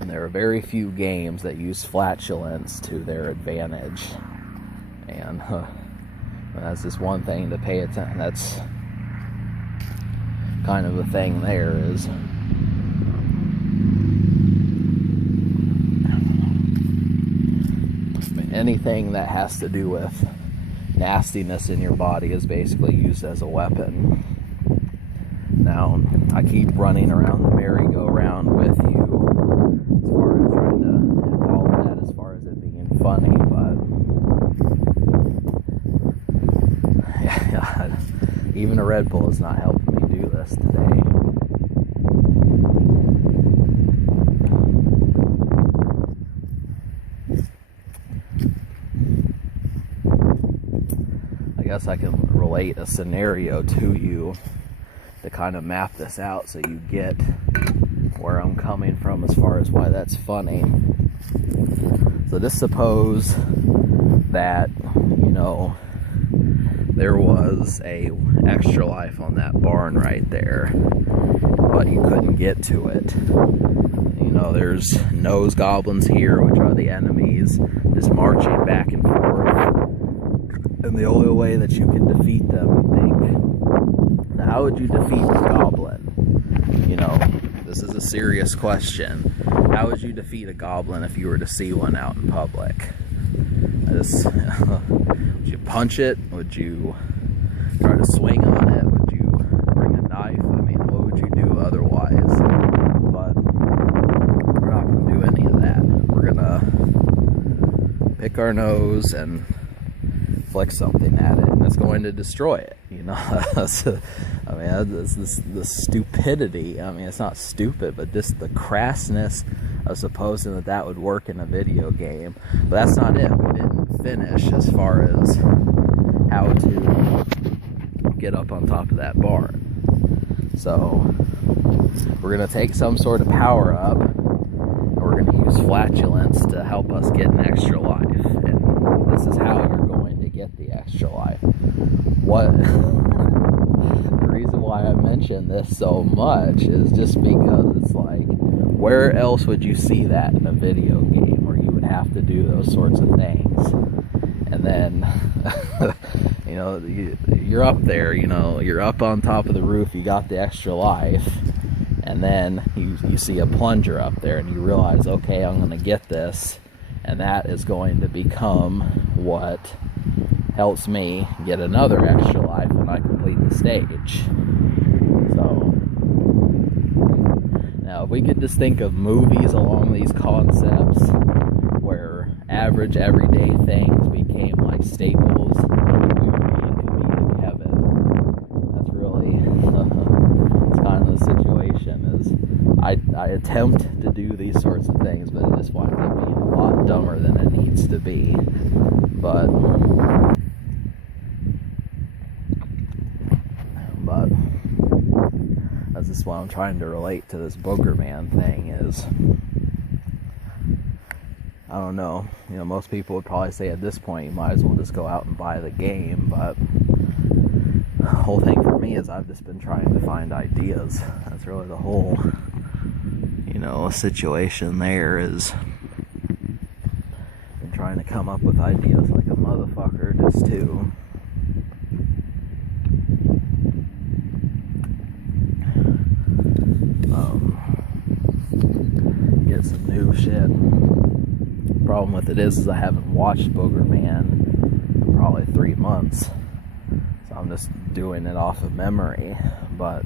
And there are very few games that use flatulence to their advantage. And that's just one thing to pay attention. That's kind of the thing there is anything that has to do with nastiness in your body is basically used as a weapon. Now, I keep running around the merry-go-round with you as far as trying to involve that as far as it being funny, but yeah, even a Red Bull is not helping me do this today. I guess I can relate a scenario to you to kind of map this out so you get where I'm coming from as far as why that's funny. So just suppose that, you know, there was a extra life on that barn right there, but you couldn't get to it. You know, there's nose goblins here, which are the enemies, just marching back and forth. And the only way that you can defeat them, you think, now how would you defeat a goblin? You know, this is a serious question. How would you defeat a goblin if you were to see one out in public? Would you punch it? Would you try to swing on it? Would you bring a knife? I mean, what would you do otherwise? But we're not going to do any of that. We're going to pick our nose and flick something at it, and it's going to destroy it. You know, I mean, the stupidity. I mean, it's not stupid, but just the crassness of supposing that would work in a video game. But that's not it. We didn't finish as far as how to get up on top of that barn. So we're gonna take some sort of power up, and we're gonna use flatulence to help us get an extra life. And this is how you're going to get the extra life. What the reason why I mention this so much is just because it's like, where else would you see that in a video game where you would have to do those sorts of things? And then you know, you're up there, you know, you're up on top of the roof, you got the extra life, and then you see a plunger up there and you realize, okay, I'm gonna get this, and that is going to become what helps me get another extra life when I complete the stage. So now if we could just think of movies along these concepts where average everyday things became like staples, we would be in comedic heaven. That's really it's kind of the situation. Is I attempt to do these sorts of things, but it just winds up being a lot dumber than it needs to be. But that's just what I'm trying to relate to this Boogerman thing is, I don't know, you know, most people would probably say at this point you might as well just go out and buy the game, but the whole thing for me is I've just been trying to find ideas. That's really the whole, you know, situation there is been trying to come up with ideas like a motherfucker just to get some new shit. Problem with it is I haven't watched Boogerman in probably 3 months, so I'm just doing it off of memory. But